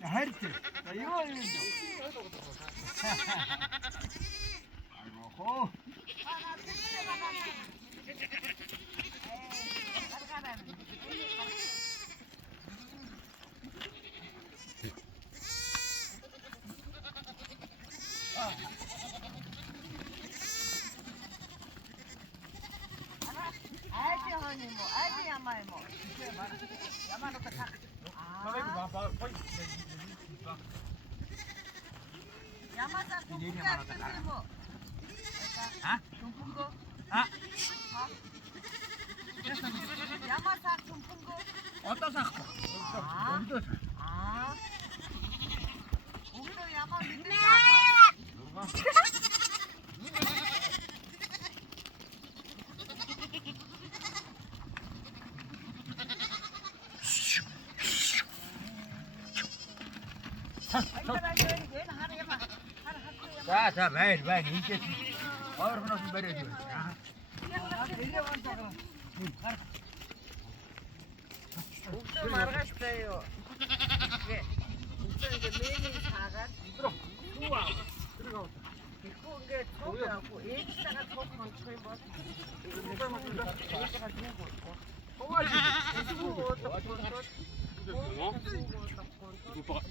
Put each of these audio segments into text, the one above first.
Хайртай. Аюу юм дөө. Айгоо хоо. 아지 허니 뭐, 아지 야마이 뭐. 야마노가 다. 야마자 동풍가 있는데 뭐. 아? 동풍거. 아? 야마사 동풍거. 어떤 사? 아. 아. 우리도 야마 믿는 자, 매일 이제 얼마나 매일이야. 옥수 말았어요. 이게 옥수 이제 매일 사가 들어. 우와. 들어가. 그게 처음이라고 애기다가 처음 쳐입어. 애기다가 누구 있고.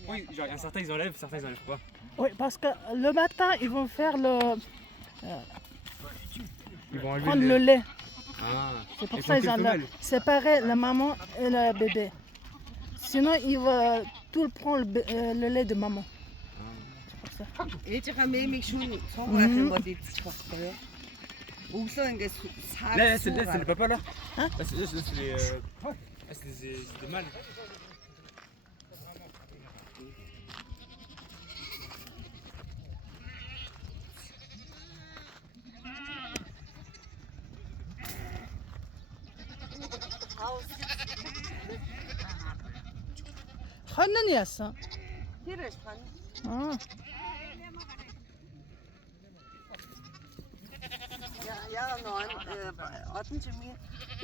Oui, genre, il y a certains ils enlèvent, certains ils enlèvent pas. Oui, parce que le matin, ils vont faire Ils vont enlever prendre le lait. Ah. C'est pour Et ça tant qu'ils que enlèvent. femelle. Séparer la maman et le bébé. Sinon, il va tout prendre le lait de maman. C'est pour ça. 애지가 매미 준 소고 같은 거 있었어요. 옥수 이게 사. Là, c'est le papa là. Hein? Là, c'est les. C'est des mâles. 헌은이었어. 티를 산. 아, Ja, 어떤 점이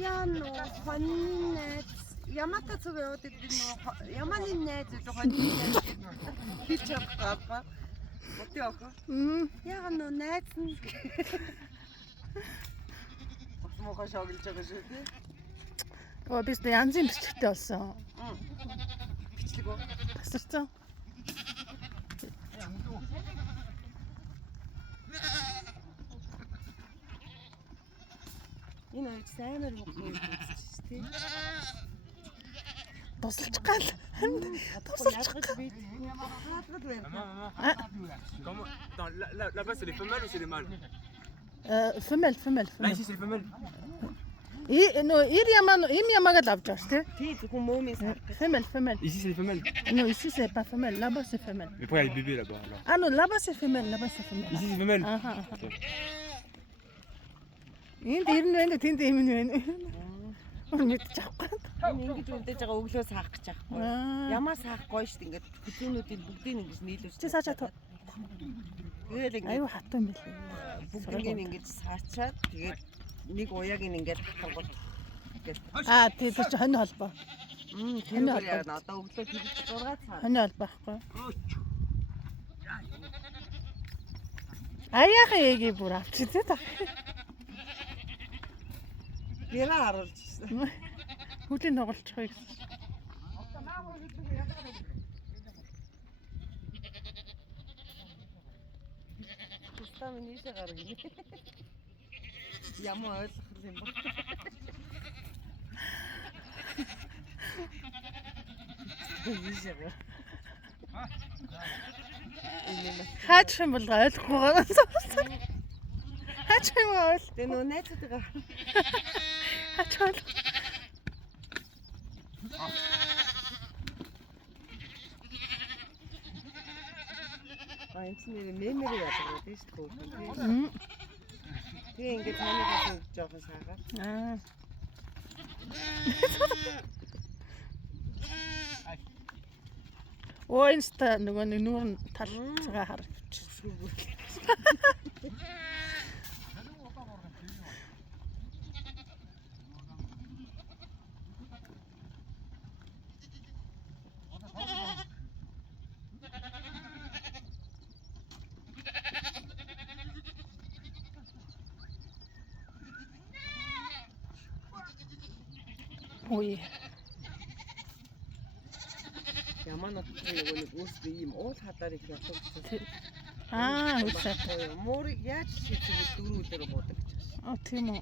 야노 헌네 야마타 속에 어디 뭐 야마니네 저 헌네 피처 아빠 어때 아까 야노 네슨 뭐가 저길 저기지 biz de янзын бичгтэй болсон. 비치고 Тасарсан. энэ хоёр сайнаар 먹고 있지. Тусалж гал. тусалж хаадгад байна. Maman. Comment là-bas c'est les femelles ou c'est les mâles? Femelle. Là ici c'est les femelles. Ир ямаг л авч байгаа шүү, тий? Тий зөвхөн мөөмийн сар. Femelle. Ici c'est les femelles. Non, ici c'est pas femelle, là-bas c'est femelle. Mais pourquoi il y a les bébés là-bas alors? Ah non, là-bas c'est femelle. Ici c'est femelle. Энд ирнэ, тэнд имэн байна. Мэдчих авахгүй. Ингэж үлдээж байгаа өглөө саах гэж аахгүй. Аа. Ямаа саах гоё шүү дээ. Ингээд хөдөлгөөнүүдийн бүгдийг ингэж нийлүүлж. Чи саачаа туу. Тэгэл ингээд Аюу хатан билээ. бүгдийг ингэж саачаад тэгээд нэг уяаг ингээд хатангууд. Аа тий тэр чи хонь холбоо. Тэр яг одоо өглөө тэгж 6 цаг. Хонь холбоо байхгүй. Аяахан эegi бүр авчи тий та. Гэрээ харуулж ирсэн. Хүлийн тоглолцохыг. Тустаа миний шиг гаргав. Ямар ойлгох юм бэ? Вижу. Хаач юм бол ойлгохгүй байгаа. Хаач юм бол. Тэ нөө найзтайгаа. Хаач бол. Энд нэмэр яадаг тийм шүү дээ. Тэгээ ингээд таныг жоохон саагаад. Аа. Оинста нөгөө нэг нүүр нь тал цагаа харчихсан. Ой. Ямар нөгөө нэг өөрсдөө ийм уул хадаар их явуулсан. Аа, үгүй ээ. Муурыг яаж шийдэх вэ? 4 өдөр буудаг гэж байна. А тийм үү.